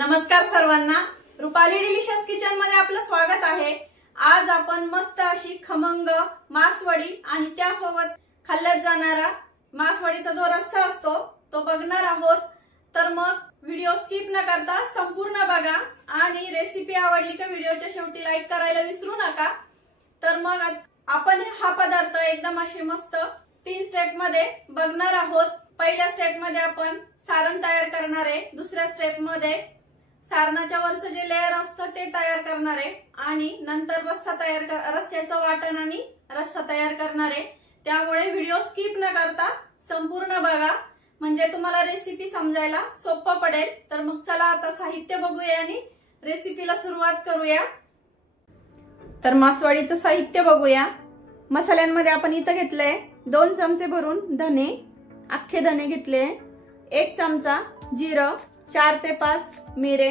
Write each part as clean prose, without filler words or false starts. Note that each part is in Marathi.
नमस्कार सर्वांना, रुपाली डिलिशियस किचन मध्ये आपलं स्वागत आहे। आज आपण मस्त अशी खमंग मासवडी आणि त्यासोबत खाल्ल्यात जाणारा मासवडीचा जो रस्सा असतो तो बघणार आहोत। तर मग व्हिडिओ स्किप न करता संपूर्ण बघा आणि रेसिपी आवडली का व्हिडिओच्या शेवटी लाईक करायला विसरू नका। तर मग आपण हा पदार्थ एकदम अशी मस्त 3 स्टेप मध्ये बघणार आहोत। पहिल्या स्टेप मध्ये आपण सारण तयार करणार आहे, दुसऱ्या स्टेप मध्ये सारणाच्या वरचं जे लेयर असतं ते तयार करणार आहे आणि नंतर रस्स्याचं वाटण आणि रस्सा तयार करणार आहे। त्यामुळे व्हिडिओ स्किप न करता संपूर्ण बघा, म्हणजे तुम्हाला रेसिपी समजायला सोपं पडेल। तर मग चला आता साहित्य बघूया आणि रेसिपीला सुरुवात करूया। तर मासवडीचं साहित्य बघूया। मसाल्यांमध्ये आपण इथं घेतलंय 2 चमचे भरून धने, अख्खे धने घेतले, 1 चमचा जिरं, 4 ते 5 मिरे,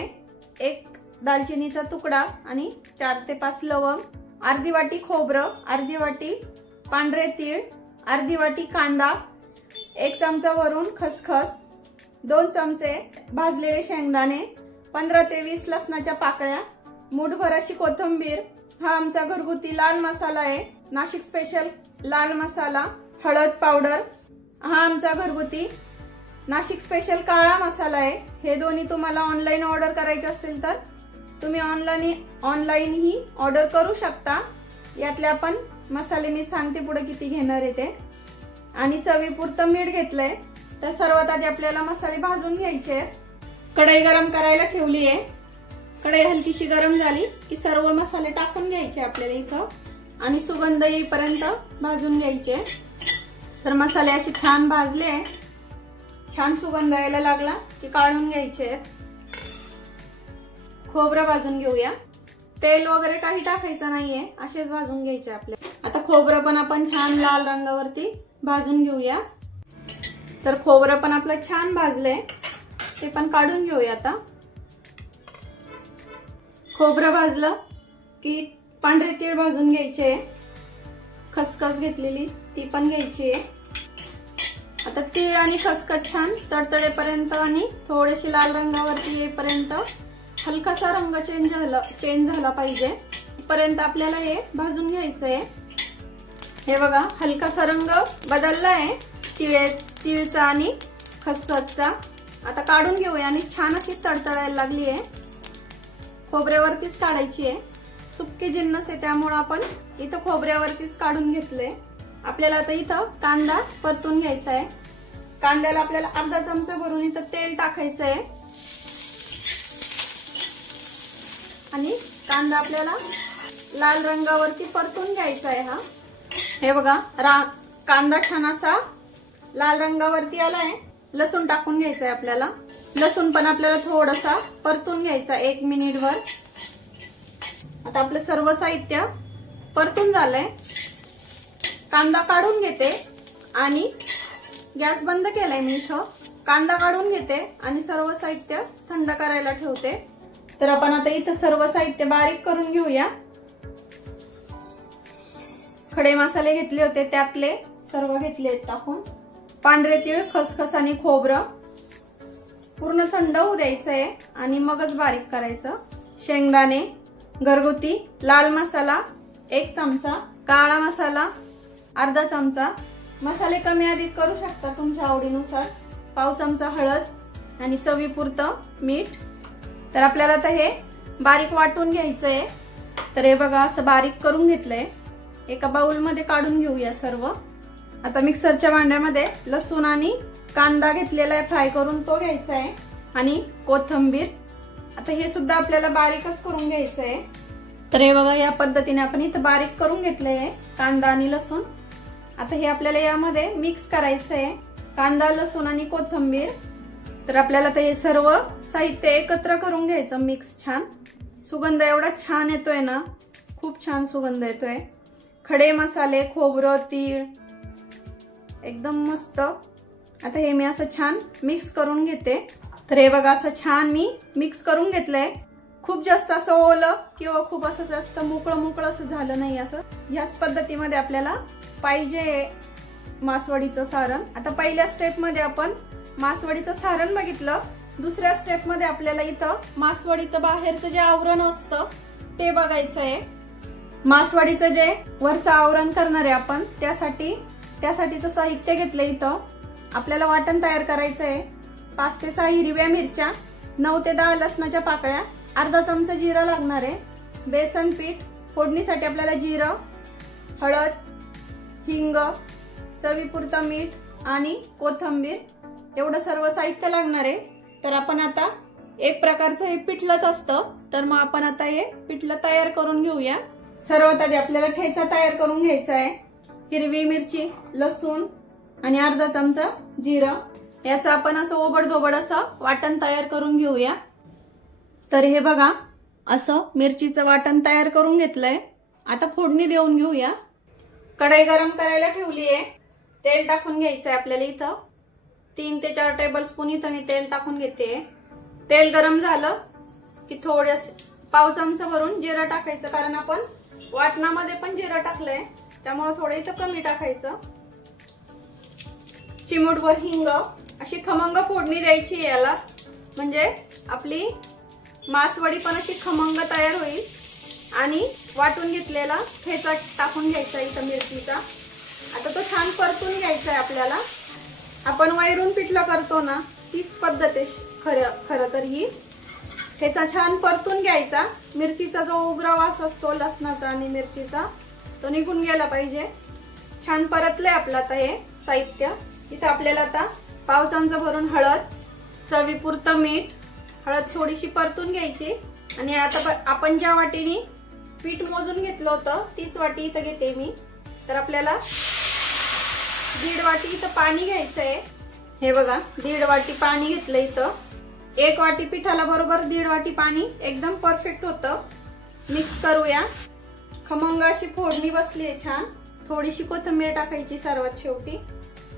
1 दालचिनीचा तुकडा आणि 4 ते 5 लवंग, अर्धी वाटी खोबरं, अर्धी वाटी पांढरे तीळ, अर्धी वाटी कांदा, 1 चमचा वरून खसखस, 2 चमचे भाजलेले शेंगदाणे, 15 ते 20 लसणाच्या पाकळ्या, मूठभर अशी कोथिंबीर। हा आमचा घरगुती लाल मसाला आहे, नाशिक स्पेशल लाल मसाला, हळद पावडर। हा आमचा घरगुती नाशिक स्पेशल काळा मसाला आहे। हे दोन्ही तुम्हाला ऑनलाईन ऑर्डर करायचे असेल तर तुम्ही ऑनलाईन ही ऑर्डर करू शकता। यातले आपण मसाले मी सांगते पुढे किती घेणार आहे ते। आणि चवीपुरतं मीठ घेतलंय। तर सर्वात आधी आपल्याला मसाले भाजून घ्यायचे। कढई गरम करायला ठेवली आहे। कढई हलकीशी गरम झाली की सर्व मसाले टाकून घ्यायचे आपल्याला इथं आणि सुगंध येईपर्यंत भाजून घ्यायचे। तर मसाले असे छान भाजले, छान सुगंध यायला लागला की काढून घ्यायचे। खोबरं भाजून घेऊया। तेल वगैरे काही टाकायचं नाहीये, असेच भाजून घ्यायचे आपले। आता खोबरं पण आपण छान लाल रंगावरती भाजून घेऊया। तर खोबरं पण आपलं छान भाजलंय, ते पण काढून घेऊया। आता खोबरं भाजलं की पांढरे तीळ भाजून घ्यायचे, खसखस घेतलेली ती पण घ्यायची आहे। आता तीळ आणि खसखस छान तडतडेपर्यंत आणि थोडेसे लाल रंगावरती येईपर्यंत, हलकासा रंग चेंज झाला पाहिजे पर्यंत आपल्याला हे भाजून घ्यायचंय। हे बघा हलकासा रंग बदलला आहे तीळचा आणि खसखसचा। आता काढून घेऊया आणि छान अशी तडतडायला लागली आहे। खोबऱ्यावरतीच काढायची आहे, सुक्के जिन्नस आहे त्यामुळे आपण इथं खोबऱ्यावरतीच काढून घेतले। आपल्याला आता इथं कांदा परतून घ्यायचा आहे। कांद्याला आपल्याला अर्धा चमचा भरून इथं तेल टाकायचं आहे आणि कांदा आपल्याला लाल रंगावरती परतून घ्यायचा आहे। हे बघा कांदा छान असा लाल रंगावरती आलाय। लसूण टाकून घ्यायचा आहे आपल्याला। लसूण पण आपल्याला थोडासा परतून घ्यायचा 1 मिनिटभर। आता आपलं सर्व साहित्य परतून झालंय। कांदा काढून घेते आणि गॅस बंद केलाय मी इथं। कांदा काढून घेते आणि सर्व साहित्य थंड करायला ठेवते। तर आपण आता इथं सर्व साहित्य बारीक करून घेऊया। खडे मसाले घेतले होते त्यातले सर्व घेतले टाकून, पांढरे तीळ, खसखस आणि खोबरं पूर्ण थंड होऊ द्यायचंय आणि मगच बारीक करायचं। शेंगदाणे, घरगुती लाल मसाला 1 चमचा, काळा मसाला अर्धा चमचा, मसाले कमी अधिक करू शकता तुमच्या आवडीनुसार, पाव चमचा हळद आणि चवीपुरतं मीठ। तर आपल्याला आता हे बारीक वाटून घ्यायचंय। तर हे बघा असं बारीक करून घेतलंय। एका बाउल मध्ये काढून घेऊया सर्व। आता मिक्सरच्या भांड्यामध्ये लसूण आणि कांदा घेतलेला आहे फ्राय करून, तो घ्यायचा आहे आणि कोथिंबीर। आता हे सुद्धा आपल्याला बारीकच करून घ्यायचंय। तर हे बघा या पद्धतीने आपण इथं बारीक करून घेतलंय कांदा आणि लसूण। आता हे आपल्याला यामध्ये मिक्स करायचंय, कांदा, लसूण आणि कोथिंबीर। तर आपल्याला हे सर्व साहित्य एकत्र करून घ्यायचं मिक्स। छान सुगंध एवढा छान येतोय ना, खूप छान सुगंध येतोय। खडे मसाले, खोबरं, तीळ एकदम मस्त। आता हे मी असं छान मिक्स करून घेते। तर हे बघा असं छान मी मिक्स करून घेतलंय। खूप जास्त असं ओलं किंवा खूप असं जास्त मोकळं असं झालं नाही, असं ह्याच पद्धतीमध्ये आपल्याला पाहिजे मासवडीचं सारण। आता पहिल्या स्टेप मध्ये आपण मासवडीचं सारण बघितलं दुसऱ्या स्टेप मध्ये आपल्याला इथं मासवडीचं बाहेरचं जे आवरण असतं ते बघायचं आहे। मासवडीचं जे वरचं आवरण करणार आहे आपण त्यासाठीचं साहित्य घेतलं। इथं आपल्याला वाटण तयार करायचं आहे। 5 ते 6 हिरव्या मिरच्या, 9 ते 10 लसणाच्या पाकळ्या, अर्धा चमचा जिरं लागणार आहे, बेसन पीठ, फोडणीसाठी आपल्याला जिरं, हळद, हिंग, चवीपुरतं मीठ आणि कोथिंबीर एवढं सर्व साहित्य लागणार आहे। तर आपण आता एक प्रकारचं हे पिठलंच असतं, तर मग आपण आता हे पिठलं तयार करून घेऊया। सर्वात आधी आपल्याला ठेचा तयार करून घ्यायचा आहे। हिरवी मिरची, लसूण आणि अर्धा चमचा जिरं याचं आपण असं ओबडधोबड असं वाटण तयार करून घेऊया। तर हे बघा असं मिरचीचं वाटण तयार करून घेतलंय। आता फोडणी देऊन घेऊया। कढई गरम करायला ठेवली आहे, तेल टाकून घ्यायचंय आपल्याला। इथं 3 ते 4 टेबलस्पून इथं मी तेल टाकून घेते। तेल गरम झालं की थोडस पाव चमचा भरून जिरं टाकायचं, कारण आपण वाटणामध्ये पण जिरं टाकलंय त्यामुळे थोडं इथं कमी टाकायचं। चिमूटभर हिंग, अशी खमंग फोडणी द्यायची याला, म्हणजे आपली मासवडी पण अशी खमंग तयार होईल। आणि वाटून घेतलेला ठेचा टाकून घ्यायचा इथं मिरचीचा। आता तो छान परतून घ्यायचा आहे आपल्याला। आपण वैरून पिठलं करतो ना तीच पद्धत आहे खरं तर ही। ठेचा छान परतून घ्यायचा। मिरचीचा जो उग्र वास असतो लसणाचा आणि मिरचीचा तो निघून गेला पाहिजे। छान परतलंय आपलं आता हे साहित्य। इथं आपल्याला आता पाव चमचा भरून हळद, चवीपुरतं मीठ, हळद थोडीशी परतून घ्यायची। आणि आता आपण ज्या वाटीने पीठ मोजून घेतलं होतं तीच वाटी इथं घेते मी। तर आपल्याला 1.5 वाटी इथं पाणी घ्यायचंय। हे बघा 1.5 वाटी पाणी घेतलं इथं। 1 वाटी पिठाला बरोबर 1.5 वाटी पाणी एकदम परफेक्ट होतं। मिक्स करूया। खमंग अशी फोडणी बसली आहे छान। थोडीशी कोथिंबीर टाकायची सर्वात शेवटी।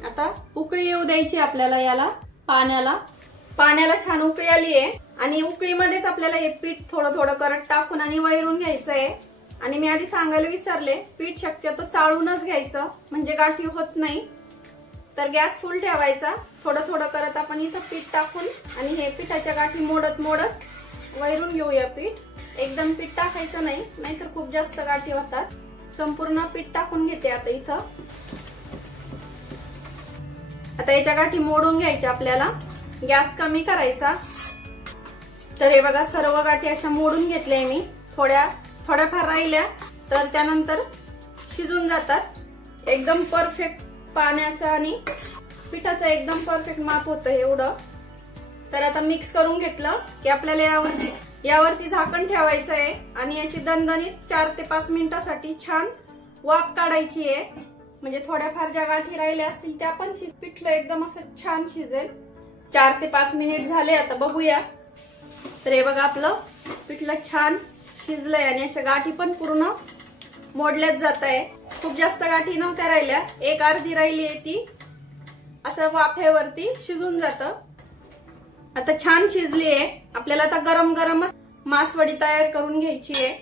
आता उकळी येऊ द्यायची आपल्याला याला पाण्याला छान उकळी आली आहे आणि उकळीमध्येच आपल्याला हे पीठ थोडं थोडं करत टाकून आणि वैरून घ्यायचंय। आणि मी आधी सांगायला विसरले, पीठ शक्यतो चाळूनच घ्यायचं म्हणजे गाठी होत नाही। तर गॅस फुल ठेवायचा, थोडं थोडं करत आपण इथं पीठ टाकून आणि हे पिठाच्या गाठी मोडत वैरून घेऊया पीठ। एकदम पीठ टाकायचं नाही, नाहीतर खूप जास्त गाठी होतात। संपूर्ण पीठ टाकून घेते आता इथं। आता याच्या गाठी मोडून घ्यायच्या आपल्याला। गॅस कमी करायचा। तर हे बघा सर्व गाठी अशा मोडून घेतल्या मी। थोड्याफार राहिल्या तर त्यानंतर शिजून जातात। एकदम परफेक्ट पाण्याचं आणि पिठाचं एकदम परफेक्ट माप होतं एवढं। तर आता मिक्स करून घेतलं की आपल्याला यावरती झाकण ठेवायचं आहे आणि याची दणदणीत 4 ते 5 मिनिटासाठी छान वाफ काढायची आहे। म्हणजे थोड्याफार ज्या गाठी राहिल्या असतील त्या पण पिठलं एकदम असं छान शिजेल। 4 ते 5 मिनिट झाले, आता बघूया। तर हे बघा आपलं पिठलं छान शिजलंय आणि अशा गाठी पण पूर्ण मोडल्याच जात आहे। खूप जास्त गाठी नव्हत्या राहिल्या, एक अर्धी राहिली आहे ती असं वाफेवरती शिजून जातं। आता छान शिजली आहे। आपल्याला आता गरम गरमच मासवडी तयार करून घ्यायची आहे।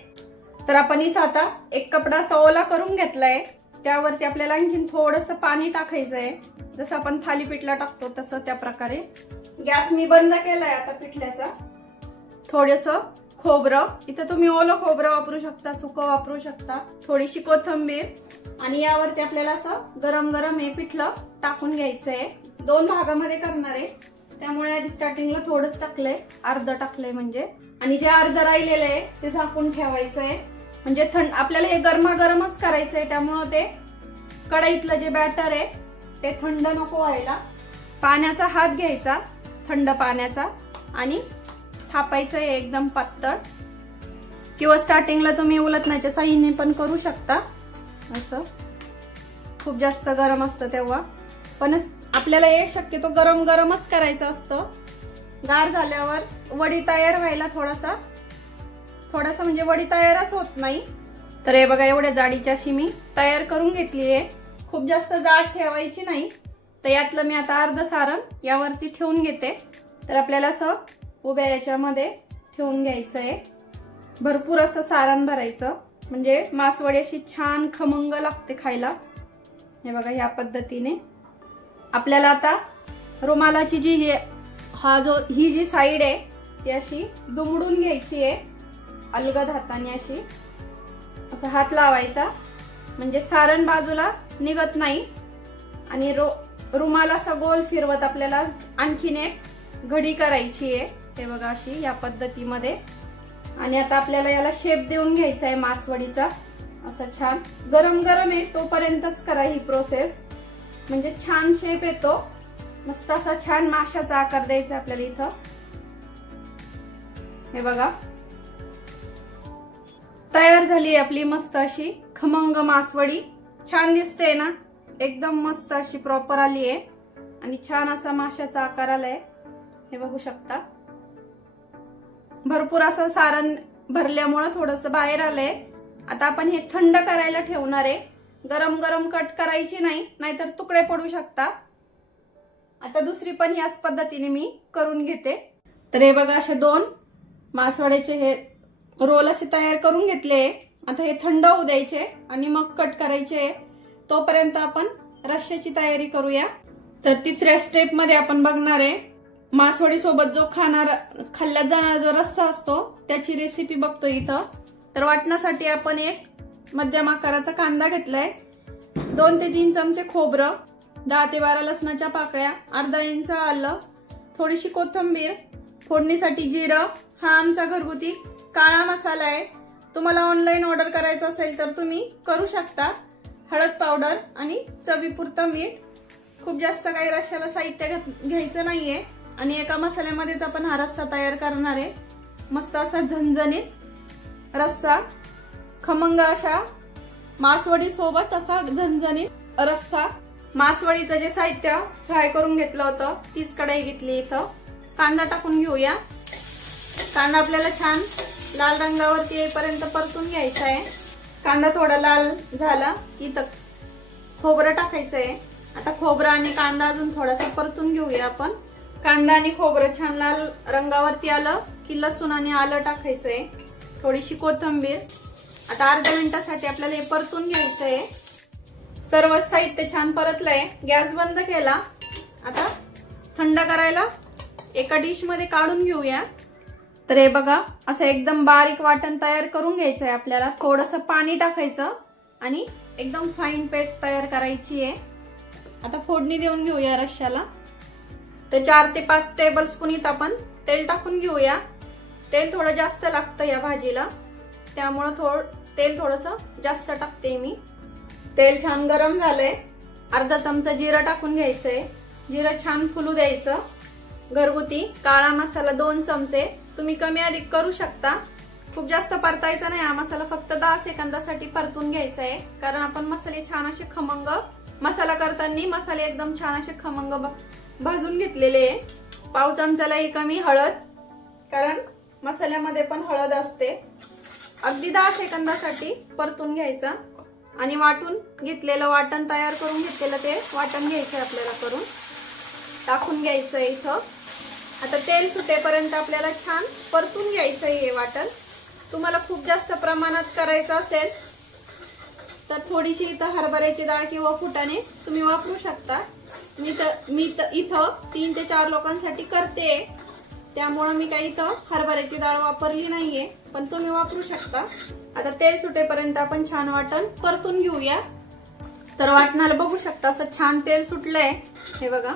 तर आपण इथं आता एक कपडा असा ओला करून घेतलाय, त्यावरती आपल्याला आणखीन थोडंसं पाणी टाकायचंय, जसं आपण थालीपीठला टाकतो तसं त्या प्रकारे। गॅस मी बंद केलाय आता पिठल्याचा। थोडंसं खोबरं, इथं तुम्ही ओलं खोबरं वापरू शकता, सुकं वापरू शकता, थोडीशी कोथिंबीर आणि यावरती आपल्याला असं गरम गरम हे पिठलं टाकून घ्यायचंय। 2 भागामध्ये करणार आहे त्यामुळे आधी स्टार्टिंगला थोडंच टाकलंय, अर्ध टाकलंय म्हणजे। आणि जे अर्ध राहिलेलं आहे ते झाकून ठेवायचंय, म्हणजे आपल्याला हे गरमागरमच करायचंय त्यामुळे ते कढईतलं जे बॅटर आहे ते थंड नको व्हायला। पाण्याचा हात घ्यायचा, थंड पाण्याचा, आणि थापायचं आहे एकदम पातळ, किंवा स्टार्टिंगला तुम्ही उलटण्याच्या साहाय्याने पण करू शकता। असं खूप जास्त गरम असतं तेव्हा, पण आपल्याला एक शक्यतो गरम गरमच करायचं असतं। गार झाल्यावर वडी तयार व्हायला थोडासा म्हणजे वडी तयारच होत नाही। तर हे बघा एवढ्या जाडीची अशी मी तयार करून घेतली आहे। खूप जास्त जाड ठेवायची नाही। तर यातलं मी आता अर्ध सारण यावरती ठेवून घेते। तर आपल्याला असं उभ्या याच्यामध्ये ठेवून घ्यायचंय, भरपूर असं सारण भरायचं, म्हणजे मासवडी अशी छान खमंग लागते खायला। हे बघा ह्या पद्धतीने आपल्याला आता रुमालाची जी ही जी साईड आहे ती अशी दुमडून घ्यायची आहे, अलगद हाताने अशी असा हात लावायचा, म्हणजे सारण बाजूला निघत नाही. आणि रुमाल असा गोल फिरवत आपल्याला आणखीन एक घडी करायची आहे. हे बघा अशी या पद्धतीमध्ये. आणि आता आपल्याला याला शेप देऊन घ्यायचा आहे मासवडीचा. असं छान गरम गरम आहे तोपर्यंतच करा ही प्रोसेस, म्हणजे छान शेप येतो. मस्त असा छान माशाचा आकार द्यायचा आपल्याला इथं. हे बघा तयार झाली आपली मस्त अशी खमंग मासवडी. छान दिसते ना, एकदम मस्त अशी प्रॉपर आली आहे आणि छान असा माशाचा आकार आलाय. हे बघू शकता. भरपूर असं सारण भरल्यामुळे थोडस बाहेर आलंय. आता आपण हे थंड करायला ठेवणार आहे. गरम गरम कट करायची नाही, नाहीतर तुकडे पडू शकता. आता दुसरी पण याच पद्धतीने मी करून घेते. तर हे बघा असे 2 मासवड्याचे हे रोल असे तयार करून घेतले. आता हे थंड होऊ द्यायचे आणि मग कट करायचे. तोपर्यंत आपण रश्श्याची तयारी करूया. तर तिसऱ्या स्टेप मध्ये आपण बघणार आहे मासवडी सोबत जो खाल्ला जाणारा जो रस्सा असतो त्याची रेसिपी बघतो इथं. तर वाटण्यासाठी आपण एक मध्यम आकाराचा कांदा घेतलाय, 2 ते 3 चमचे खोबरं, 10 ते 12 लसणाच्या पाकळ्या, अर्धा इंच आलं, थोडीशी कोथिंबीर, फोडणीसाठी जिरं. हा आमचा घरगुती काळा मसाला आहे. तुम्हाला ऑनलाईन ऑर्डर करायचा असेल तर तुम्ही करू शकता. हळद पावडर आणि चवीपुरतं मीठ. खूप जास्त काही रश्श्याला साहित्य घ्यायचं नाहीये आणि एका मसाल्यामध्येच आपण हा रस्सा तयार करणार आहे. मस्त असा झणझणीत रस्सा, खमंग अशा मासवडी सोबत असा झणझणीत रस्सा. मासवडीचं जे साहित्य फ्राय करून घेतलं होतं तीच कढई घेतली. इथं कांदा टाकून घेऊया. कांदा आपल्याला छान लाल रंगावरती येईपर्यंत परतून घ्यायचा आहे. कांदा थोडा लाल झाला की खोबरं टाकायचं आहे. आता खोबरं आणि कांदा अजून थोडासा परतून घेऊया आपण. कांदा आणि खोबरं छान लाल रंगावरती आलं की लसूण आणि आलं टाकायचंय, थोडीशी कोथिंबीर. आता अर्ध्या मिनिटासाठी आपल्याला हे परतून घ्यायचंय. सर्व साहित्य छान परतलंय. गॅस बंद केला. आता थंड करायला एका डिश मध्ये काढून घेऊया. तर हे बघा असं एकदम बारीक वाटण तयार करून घ्यायचंय आपल्याला. थोडंसं पाणी टाकायचं आणि एकदम फाईन पेस्ट तयार करायची आहे. आता फोडणी देऊन घेऊया रश्श्याला. तर 4 ते 5 टेबलस्पून इथं आपण तेल टाकून घेऊया. तेल थोडं जास्त लागतं या भाजीला, त्यामुळं तेल थोडंसं जास्त टाकते मी. तेल छान गरम झालंय. अर्धा चमचा जिरं टाकून घ्यायचंय. जिरं छान फुलू द्यायचं. घरगुती काळा मसाला 2 चमचे. तुम्ही कमी अधिक करू शकता. खूप जास्त परतायचा नाही हा मसाला, फक्त 10 सेकंदासाठी परतून घ्यायचा आहे. कारण आपण मसाले छान असे खमंग, मसाला करताना मसाले एकदम छान असे खमंग भाजून घेतलेले आहे. पाव चमचालाही कमी हळद, कारण मसाल्यामध्ये पण हळद असते. अगदी 10 सेकंदासाठी परतून घ्यायचा. आणि वाटून घेतलेलं वाटण तयार करून घेतलेलं ते वाटण घ्यायचं आपल्याला करून टाकून घ्यायचं इथं. आता तेल सुटेपर्यंत आपल्याला छान परतून घ्यायचं हे वाटण. तुम्हाला खूप जास्त प्रमाणात करायचं असेल तर थोडीशी इथं हरभऱ्याची डाळ किंवा फुटाणे तुम्ही वापरू शकता. मी इथं 3 ते 4 लोकांसाठी करते, त्यामुळे मी काही इथं हरभऱ्याची डाळ वापरली नाहीये, पण तुम्ही वापरू शकता. आता तेल सुटेपर्यंत आपण छान वाटण परतून घेऊया. तर वाटणाला बघू शकता असं छान तेल सुटलंय. हे बघा,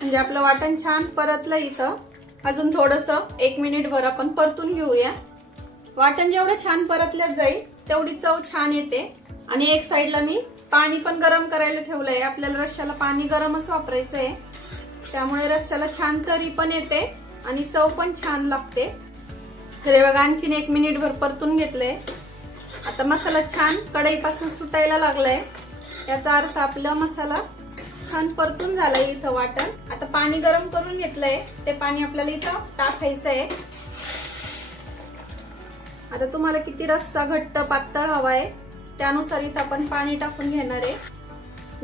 म्हणजे आपलं वाटण छान परतलं इथं. अजून थोडंसं 1 मिनिटभर आपण परतून घेऊया. वाटण जेवढं छान परतल्यात जाईल तेवढी चव छान येते. आणि एक साईडला मी पाणी पण गरम करायला ठेवलंय. आपल्याला रश्श्याला पाणी गरमच वापरायचंय, त्यामुळे रश्श्याला छान तरी पण येते आणि चव पण छान लागते. तर हे बघा आणखीन 1 मिनिटभर परतून घेतलंय. आता मसाला छान कढईपासून सुटायला लागलाय, याचा अर्थ आपला मसाला छान परतून झालाय इथं वाटण. आता पाणी गरम करून घेतलंय, ते पाणी आपल्याला इथं टाकायचंय. आता तुम्हाला किती रस्सा घट्ट पातळ हवाय त्यानुसार इथं आपण पाणी टाकून घेणार आहे.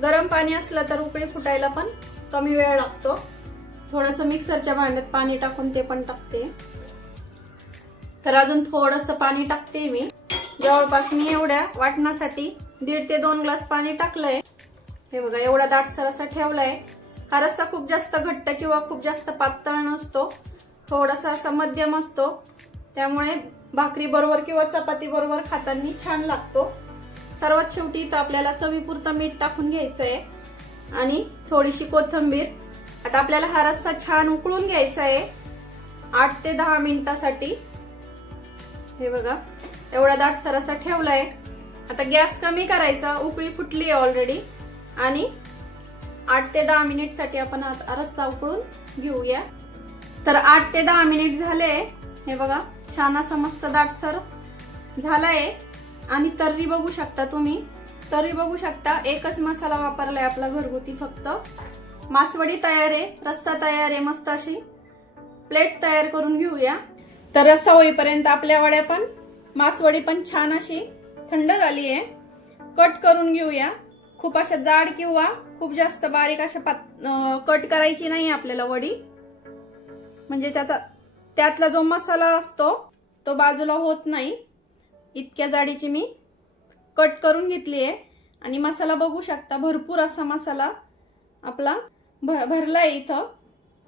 गरम पाणी असलं तर उकळी फुटायला पण कमी वेळ लागतो. थोडंसं मिक्सरच्या भांड्यात पाणी टाकून ते पण टाकते. तर अजून थोडंसं पाणी टाकते मी. जवळपास मी एवढ्या वाटणासाठी 1.5 ते 2 ग्लास पाणी टाकलंय. हे बघा एवढा दाटसर असा ठेवलाय, हा रस्सा खूप जास्त घट्ट किंवा खूप जास्त पातळ नसतो, थोडासा असा मध्यम असतो, त्यामुळे भाकरी बरोबर किंवा चपाती बरोबर खाताना छान लागतो। सर्वात शेवटी इथं आपल्याला चवीपुरतं मीठ टाकून घ्यायचंय आणि थोडीशी कोथिंबीर। आता आपल्याला हा रस्सा छान उकळून घ्यायचा आहे 8 ते 10 मिनिटांसाठी। हे बघा एवढा दाटसर असा ठेवलाय। आता गॅस कमी करायचा, उकळी फुटली आहे ऑलरेडी आणि 8 ते 10 मिनिटसाठी आपण आता रस्सा उकळून घेऊया। तर 8 ते 10 मिनिट झाले। हे बघा छान असा मस्त दाटसर झालाय आणि तर्री बघू शकता तुम्ही, तर्री बघू शकता। एकच मसाला वापरलाय आपला घरगुती फक्त। मासवडी तयार आहे, रस्सा तयार आहे। मस्त अशी प्लेट तयार करून घेऊया। तर रस्सा होईपर्यंत आपल्या वड्या पण मासवडी पण छान अशी थंड झाली आहे। कट करून घेऊया। खूप अशा जाड किंवा खूप जास्त बारीक अशा कट करायची नाही आपल्याला वडी, म्हणजे त्यातला जो मसाला असतो तो बाजूला होत नाही। इतक्या जाडीची मी कट करून घेतली आहे आणि मसाला बघू शकता, भरपूर असा मसाला आपला भरलाय इथं,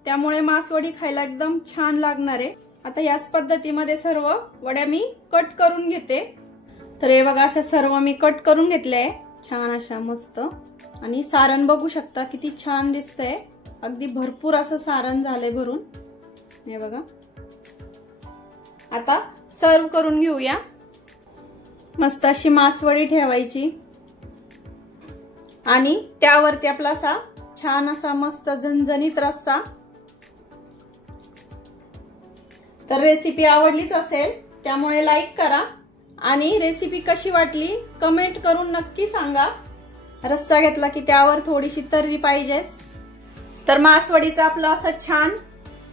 त्यामुळे मासवडी खायला एकदम छान लागणार आहे। आता याच पद्धतीमध्ये सर्व वड्या मी कट करून घेते। तर हे बघा अशा सर्व मी कट करून घेतले छान अशा मस्त, आणि सारण बघू शकता किती छान दिसतंय, अगदी भरपूर असं सारण झालंय भरून। हे बघा आता सर्व करून घेऊया। मस्त अशी मासवडी ठेवायची आणि त्यावरती आपला असा छान असा मस्त झणझणीत रस्सा। तर रेसिपी आवडलीच असेल त्यामुळे लाईक करा आणि रेसिपी कशी वाटली कमेंट करून नक्की सांगा। रस्सा घेतला की त्यावर थोडीशी तर्री पाहिजेच। तर मासवडीचा आपला असा छान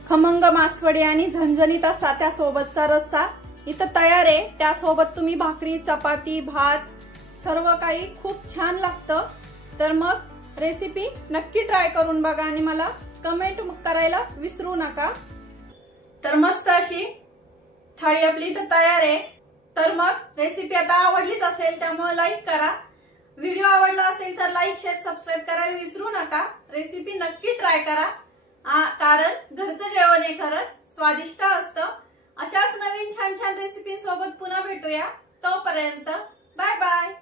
खमंग मासवडी आणि झणझणीत असा त्यासोबतचा रस्सा इथं तयार आहे। त्यासोबत तुम्ही भाकरी, चपाती, भात सर्व काही खूप छान लागतं। तर मग रेसिपी नक्की ट्राय करून बघा आणि मला कमेंट करायला विसरू नका। तर मस्त अशी थाळी आपली इथं तयार आहे। तर मग रेसिपी आता आवडलीच असेल त्यामुळे लाईक करा। व्हिडिओ आवडला असेल तर लाईक, शेअर, सबस्क्राईब करायला विसरू नका। रेसिपी नक्की ट्राय करा, कारण घरचं जेवण हे खरंच स्वादिष्ट असतं। अशाच नवीन छान छान रेसिपी सोबत पुन्हा भेटूया। तोपर्यंत बाय बाय।